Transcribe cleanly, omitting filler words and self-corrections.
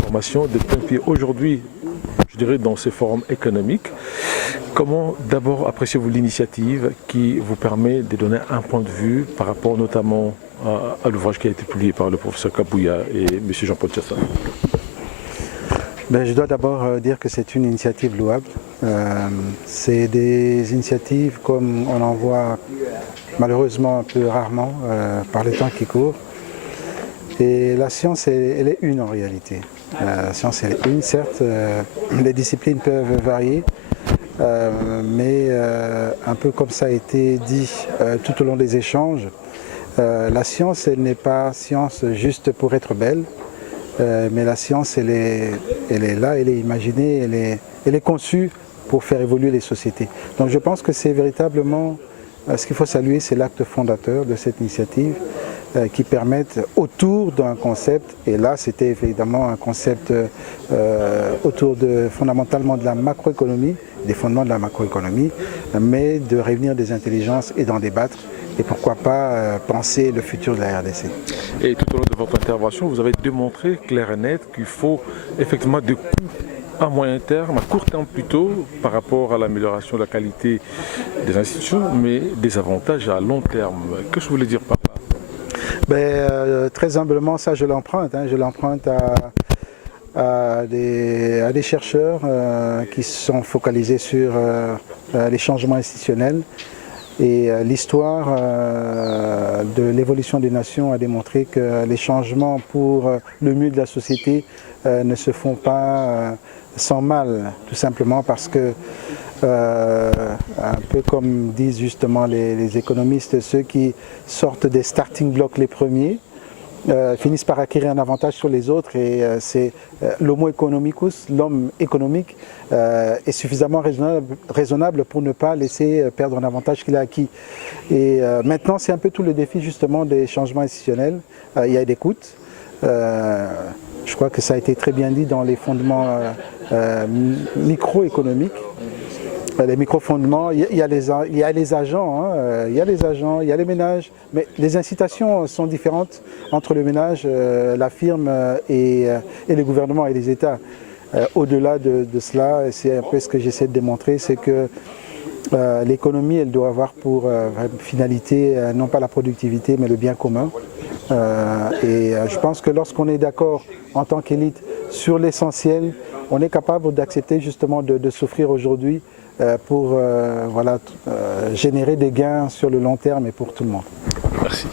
Formation de plein pied aujourd'hui, je dirais dans ces forums économiques. Comment d'abord appréciez-vous l'initiative qui vous permet de donner un point de vue par rapport notamment à l'ouvrage qui a été publié par le professeur Kabouya et M. Jean-Paul Chassa? Je dois d'abord dire que c'est une initiative louable. C'est des initiatives comme on en voit malheureusement un peu rarement par le temps qui court. Et la science, elle est une en réalité. La science, elle est une, certes, les disciplines peuvent varier, mais un peu comme ça a été dit tout au long des échanges, la science, elle n'est pas science juste pour être belle, mais la science, elle est là, elle est imaginée, elle est conçue pour faire évoluer les sociétés. Donc je pense que c'est véritablement, ce qu'il faut saluer, c'est l'acte fondateur de cette initiative, qui permettent autour d'un concept, et là c'était évidemment un concept autour fondamentalement de la macroéconomie, des fondements de la macroéconomie, mais de réunir des intelligences et d'en débattre, et pourquoi pas penser le futur de la RDC. Et tout au long de votre intervention, vous avez démontré clair et net qu'il faut effectivement des coûts à moyen terme, à court terme plutôt, par rapport à l'amélioration de la qualité des institutions, mais des avantages à long terme. Qu'est-ce que je voulais dire par là? Très humblement, ça je l'emprunte. Je l'emprunte à des chercheurs qui sont focalisés sur les changements institutionnels. Et l'histoire de l'évolution des nations a démontré que les changements pour le mieux de la société ne se font pas sans mal, tout simplement parce que, un peu comme disent justement les économistes, ceux qui sortent des starting blocks les premiers, finissent par acquérir un avantage sur les autres, et c'est l'homo economicus, l'homme économique, est suffisamment raisonnable pour ne pas laisser perdre un avantage qu'il a acquis. Et maintenant, c'est un peu tout le défi justement des changements institutionnels. Il y a des coûts. Je crois que ça a été très bien dit dans les fondements microéconomiques. Les microfondements, il y a les agents, il y a les agents, il y a les ménages, mais les incitations sont différentes entre le ménage, la firme et les gouvernements et les États. Au-delà de cela, c'est un peu ce que j'essaie de démontrer, c'est que l'économie, elle doit avoir pour finalité non pas la productivité, mais le bien commun. Et je pense que lorsqu'on est d'accord en tant qu'élite sur l'essentiel, on est capable d'accepter justement de souffrir aujourd'hui pour générer des gains sur le long terme et pour tout le monde. Merci.